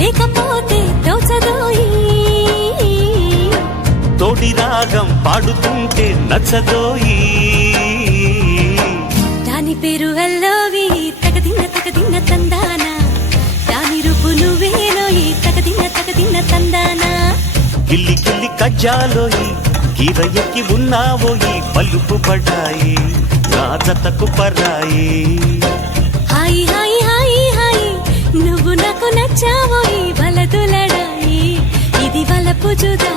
లేకపోతే తోచదోయి తోడి రాగం పాడుతుంటే నచ్చదోయి దాని పేరు అల్లోవి తగదిన్న తందాన దాని రూపు నువ్వేలోయి తగదిన్న తందానా గిల్లి గిల్లి కజ్జాలోయి కీర ఎక్కి ఉన్నావోయి పలుపు పడాయి నా జతకు పరాయి హాయి హాయి హాయి హాయి నువ్వు నాకు నచ్చావోయి వలదులడాయి ఇది వలపు జుదా